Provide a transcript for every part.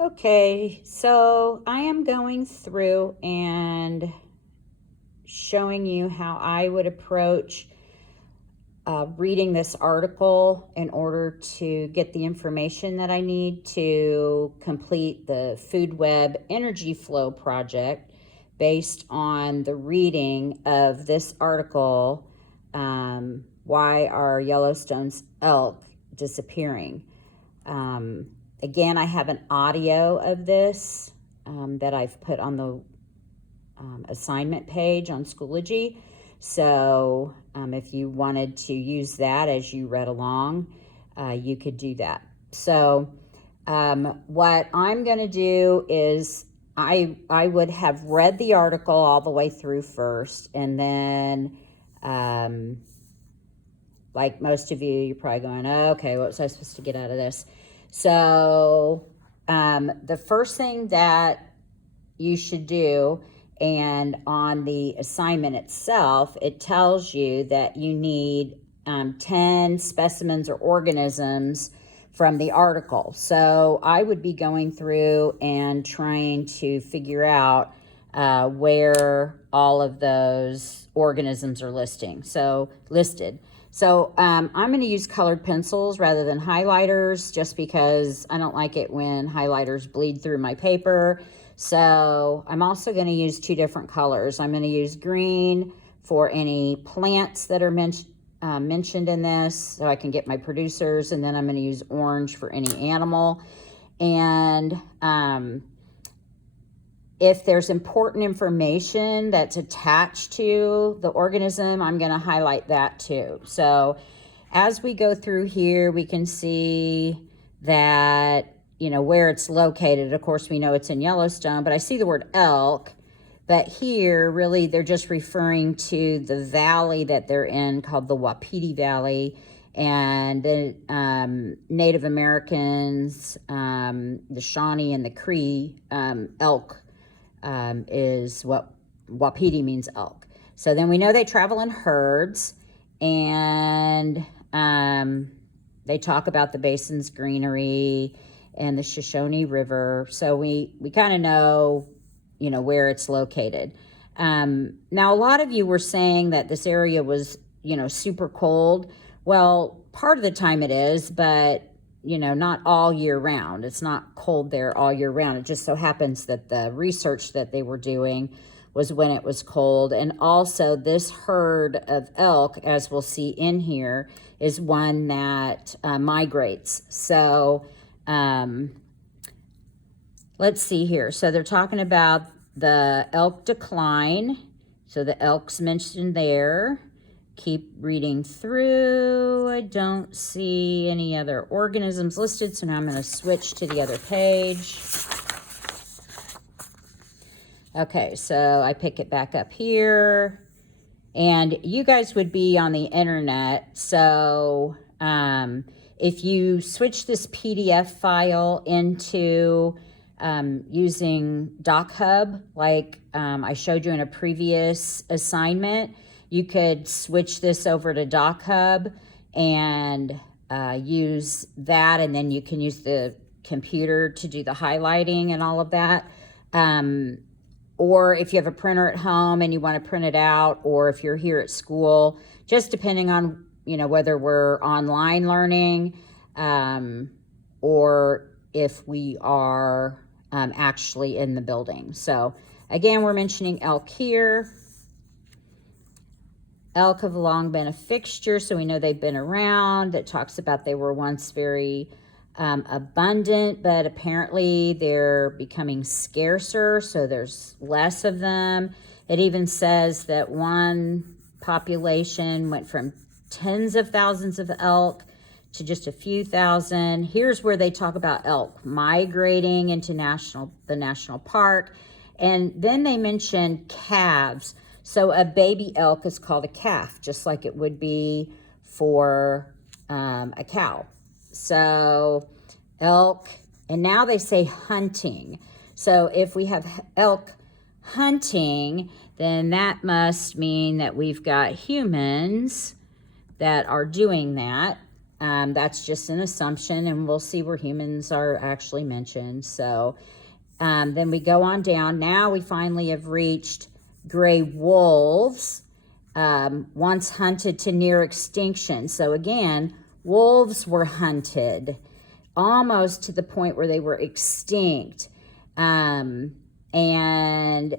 Okay, so I am going through and showing you how I would approach reading this article in order to get the information that I need to complete the FoodWeb energy flow project based on the reading of this article. Why are Yellowstone's elk disappearing? Again, I have an audio of this that I've put on the assignment page on Schoology. So if you wanted to use that as you read along, you could do that. So what I'm going to do is I would have read the article all the way through first, and then like most of you, you're probably going, oh, okay, what was I supposed to get out of this? So the first thing that you should do, and on the assignment itself, it tells you that you need 10 specimens or organisms from the article. So I would be going through and trying to figure out where all of those organisms are listed. So I'm going to use colored pencils rather than highlighters, just because I don't like it when highlighters bleed through my paper. So I'm also going to use two different colors. I'm going to use green for any plants that are mentioned in this, so I can get my producers, and then I'm going to use orange for any animal. And if there's important information that's attached to the organism, I'm going to highlight that too. So as we go through here, we can see that, where it's located. Of course, we know it's in Yellowstone, but I see the word elk. But here, really, they're just referring to the valley that they're in, called the Wapiti Valley. And the Native Americans, the Shawnee and the Cree, elk is what Wapiti means, elk. So then we know they travel in herds, and they talk about the basin's greenery and the Shoshone River. So we kind of know, where it's located. Now, a lot of you were saying that this area was, super cold. Well, part of the time it is, but not all year round. It's not cold there all year round. It just so happens that the research that they were doing was when it was cold. And also this herd of elk, as we'll see in here, is one that migrates. So let's see here. So they're talking about the elk decline. So the elk's mentioned there. Keep reading through. I don't see any other organisms listed, so now I'm going to switch to the other page. Okay, so I pick it back up here, and you guys would be on the internet, so if you switch this PDF file into using DocHub, like I showed you in a previous assignment, you could switch this over to DocHub and use that, and then you can use the computer to do the highlighting and all of that. Or if you have a printer at home and you want to print it out, or if you're here at school, just depending on, whether we're online learning or if we are actually in the building. So again, we're mentioning elk here. Elk have long been a fixture, so we know they've been around. It talks about they were once very abundant, but apparently they're becoming scarcer, so there's less of them. It even says that one population went from tens of thousands of elk to just a few thousand. Here's where they talk about elk migrating into the national park. And then they mention calves. So a baby elk is called a calf, just like it would be for a cow. So elk, and now they say hunting. So if we have elk hunting, then that must mean that we've got humans that are doing that. That's just an assumption, and we'll see where humans are actually mentioned. So then we go on down. Now we finally have reached gray wolves, once hunted to near extinction. So again, wolves were hunted almost to the point where they were extinct. And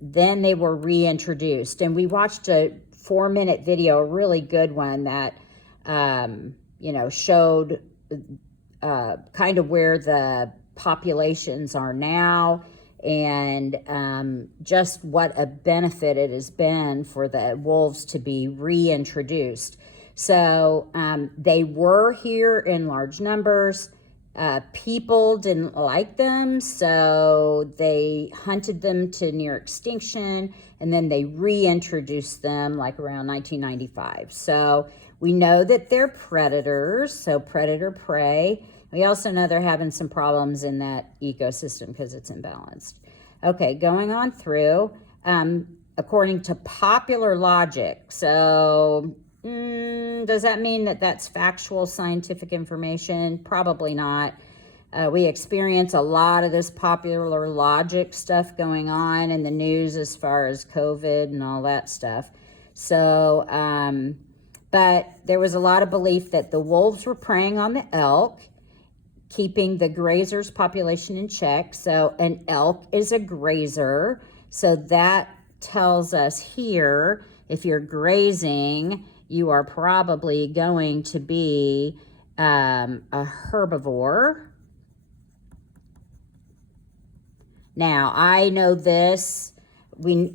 then they were reintroduced. And we watched a 4-minute video, a really good one that, showed kind of where the populations are now, and just what a benefit it has been for the wolves to be reintroduced. So they were here in large numbers. People didn't like them, so they hunted them to near extinction, and then they reintroduced them like around 1995. So we know that they're predators, so predator-prey. We also know they're having some problems in that ecosystem because it's imbalanced. Okay, going on through, according to popular logic. So does that mean that that's factual scientific information? Probably not. We experience a lot of this popular logic stuff going on in the news as far as COVID and all that stuff. So, but there was a lot of belief that the wolves were preying on the elk, keeping the grazers' population in check. So an elk is a grazer. So that tells us here, if you're grazing, you are probably going to be a herbivore. Now, I know this. We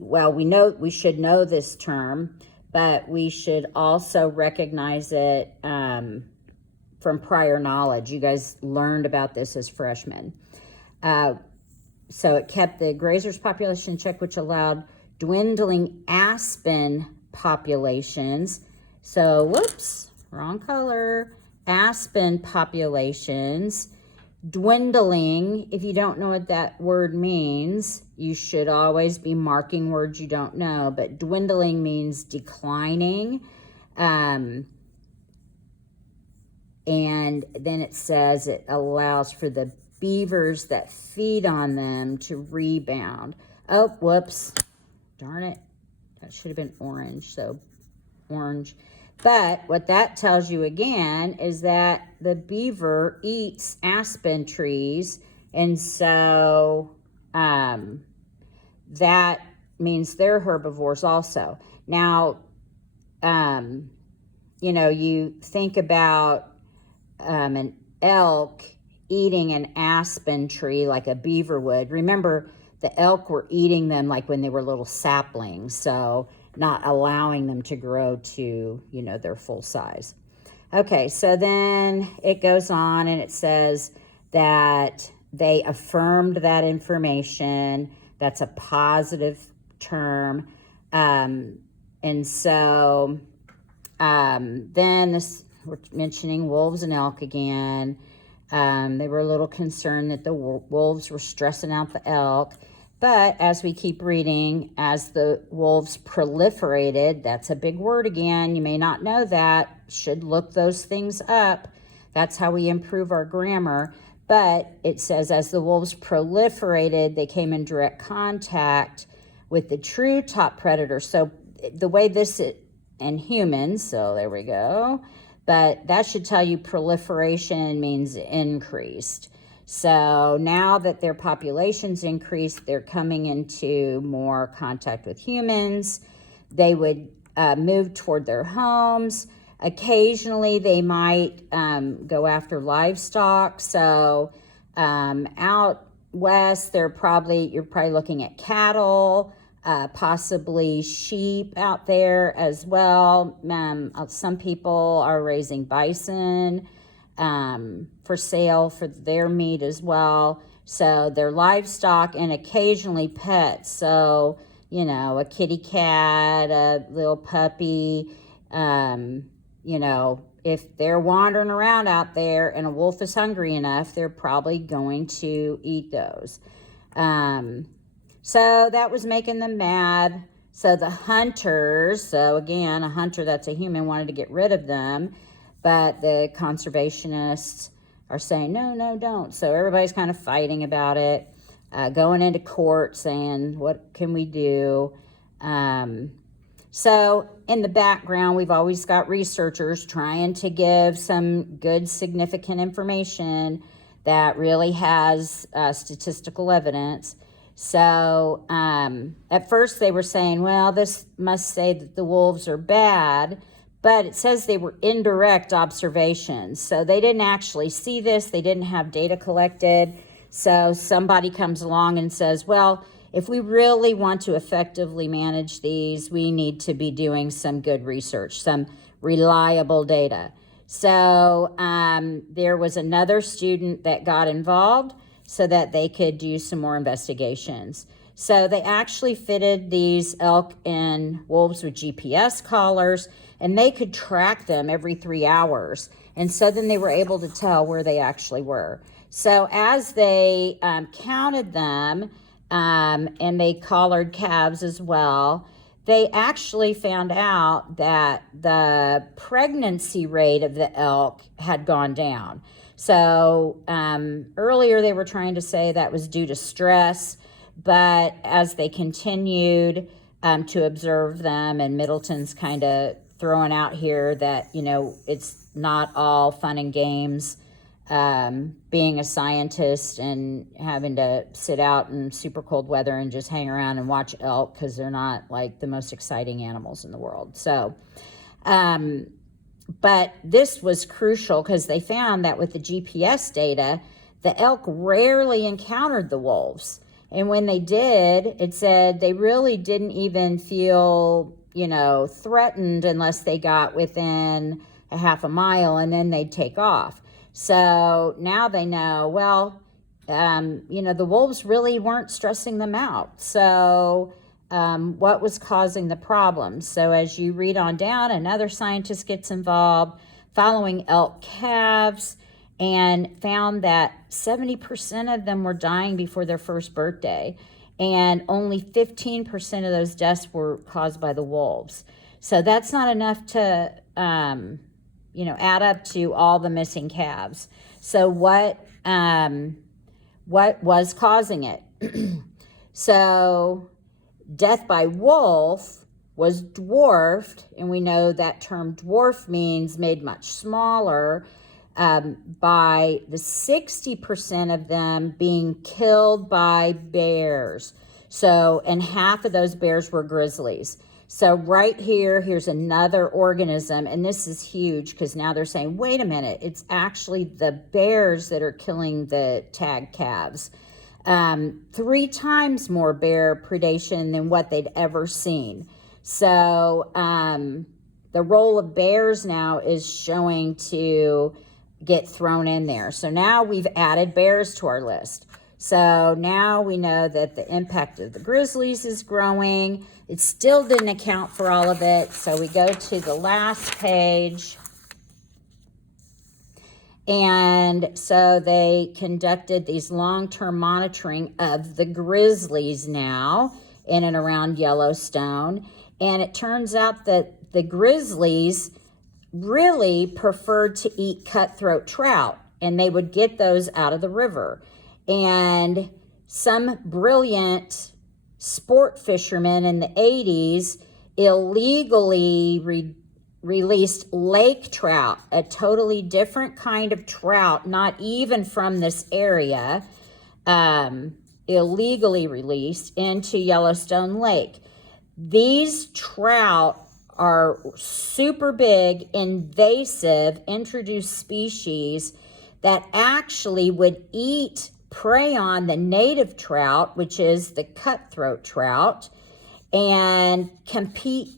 should know this term, but we should also recognize it from prior knowledge. You guys learned about this as freshmen. So it kept the grazers' population in check, which allowed dwindling aspen populations. So, whoops, wrong color. Aspen populations dwindling. If you don't know what that word means, you should always be marking words you don't know, but dwindling means declining. And then it says it allows for the beavers that feed on them to rebound. Oh, whoops. Darn it. That should have been orange. So orange. But what that tells you again is that the beaver eats aspen trees. And so that means they're herbivores also. Now, you think about an elk eating an aspen tree like a beaver would. Remember, the elk were eating them like when they were little saplings, so not allowing them to grow to, their full size. Okay, so then it goes on and it says that they affirmed that information. That's a positive term. And so then we're mentioning wolves and elk again. They were a little concerned that the wolves were stressing out the elk. But as we keep reading, as the wolves proliferated, that's a big word again. You may not know that. Should look those things up. That's how we improve our grammar. But it says as the wolves proliferated, they came in direct contact with the true top predator. So the way this is, and humans, so there we go. But that should tell you proliferation means increased. So now that their population's increased, they're coming into more contact with humans. They would move toward their homes. Occasionally, they might go after livestock. So out west, you're probably looking at cattle, possibly sheep out there as well. Some people are raising bison for sale for their meat as well. So they're livestock and occasionally pets. So, a kitty cat, a little puppy, if they're wandering around out there and a wolf is hungry enough, they're probably going to eat those. So that was making them mad. So the hunters, so again, a hunter that's a human, wanted to get rid of them. but the conservationists are saying, no, no, don't. So everybody's kind of fighting about it, going into court saying, what can we do? So in the background, we've always got researchers trying to give some good, significant information that really has statistical evidence. So at first they were saying, well, this must say that the wolves are bad, but it says they were indirect observations. So they didn't actually see this. They didn't have data collected. So somebody comes along and says, well, if we really want to effectively manage these, we need to be doing some good research, some reliable data. So there was another student that got involved so that they could do some more investigations. So they actually fitted these elk and wolves with GPS collars, and they could track them every 3 hours. And so then they were able to tell where they actually were. So as they counted them, and they collared calves as well, they actually found out that the pregnancy rate of the elk had gone down. So earlier they were trying to say that was due to stress, but as they continued to observe them, and Middleton's kind of throwing out here that, you know, it's not all fun and games being a scientist and having to sit out in super cold weather and just hang around and watch elk, because they're not like the most exciting animals in the world. So, but this was crucial because they found that with the GPS data, the elk rarely encountered the wolves. And when they did, it said they really didn't even feel, you know, threatened unless they got within a half a mile, and then they'd take off. So now they know, well, you know, the wolves really weren't stressing them out. So what was causing the problems? So as you read on down, another scientist gets involved following elk calves and found that 70% of them were dying before their first birthday, and only 15% of those deaths were caused by the wolves. So that's not enough to you know, add up to all the missing calves. So what was causing it? So death by wolf was dwarfed, and we know that term dwarf means made much smaller, by the 60% of them being killed by bears. So, and half of those bears were grizzlies. So right here, here's another organism, and this is huge because now they're saying, wait a minute, it's actually the bears that are killing the tag calves. 3 times more bear predation than what they'd ever seen. So the role of bears now is showing to get thrown in there. So now we've added bears to our list. So now we know that the impact of the grizzlies is growing. It still didn't account for all of it. So we go to the last page. And so they conducted these long-term monitoring of the grizzlies now in and around Yellowstone. And it turns out that the grizzlies really preferred to eat cutthroat trout, and they would get those out of the river. And some brilliant sport fishermen in the 80s illegally released lake trout, a totally different kind of trout, not even from this area, illegally released into Yellowstone Lake. These trout are super big, invasive, introduced species that actually would prey on the native trout, which is the cutthroat trout, and compete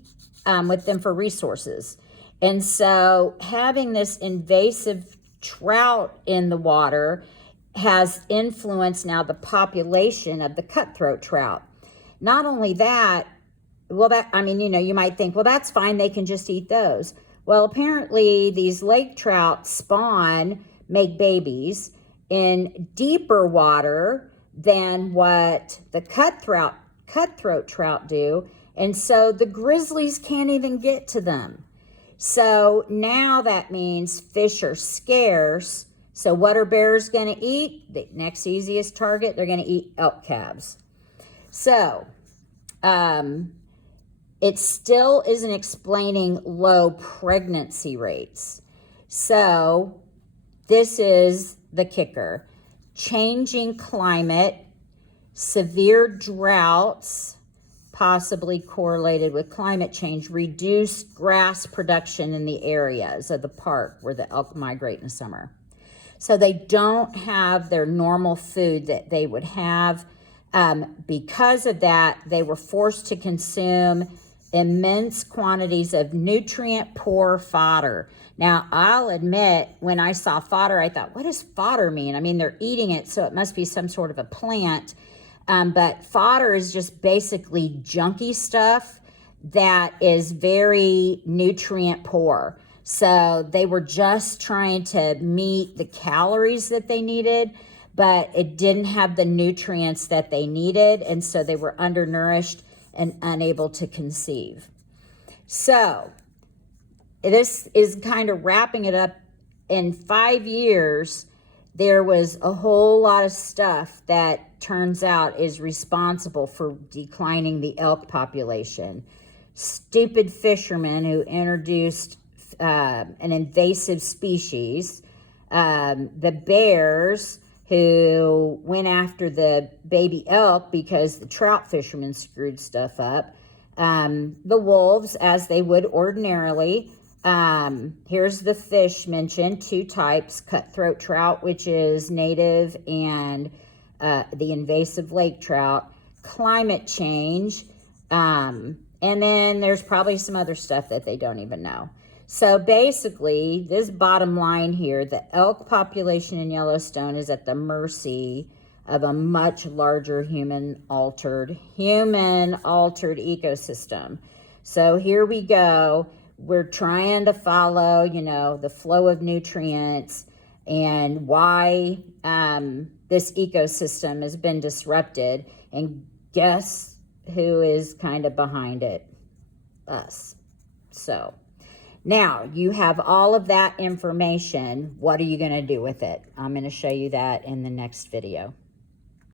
with them for resources. And so having this invasive trout in the water has influenced now the population of the cutthroat trout. Not only that, you might think, well, that's fine, they can just eat those. Well, apparently these lake trout make babies in deeper water than what the cutthroat trout do. And so the grizzlies can't even get to them. So now that means fish are scarce. So what are bears going to eat? The next easiest target, they're going to eat elk calves. So it still isn't explaining low pregnancy rates. So this is the kicker. Changing climate, severe droughts, possibly correlated with climate change, reduce grass production in the areas of the park where the elk migrate in the summer. So they don't have their normal food that they would have. Because of that, they were forced to consume immense quantities of nutrient-poor fodder. Now, I'll admit, when I saw fodder, I thought, what does fodder mean? I mean, they're eating it, so it must be some sort of a plant. But fodder is just basically junky stuff that is very nutrient poor. So they were just trying to meet the calories that they needed, but it didn't have the nutrients that they needed. And so they were undernourished and unable to conceive. So this is kind of wrapping it up. In 5 years, there was a whole lot of stuff that turns out is responsible for declining the elk population. Stupid fishermen who introduced an invasive species, the bears who went after the baby elk because the trout fishermen screwed stuff up, the wolves, as they would ordinarily. Here's the fish mentioned, 2 types, cutthroat trout, which is native, and the invasive lake trout, climate change, and then there's probably some other stuff that they don't even know. So basically, this bottom line here, the elk population in Yellowstone is at the mercy of a much larger human-altered ecosystem. So here we go. We're trying to follow, the flow of nutrients and why this ecosystem has been disrupted. And guess who is kind of behind it? Us. So now you have all of that information. What are you going to do with it? I'm going to show you that in the next video.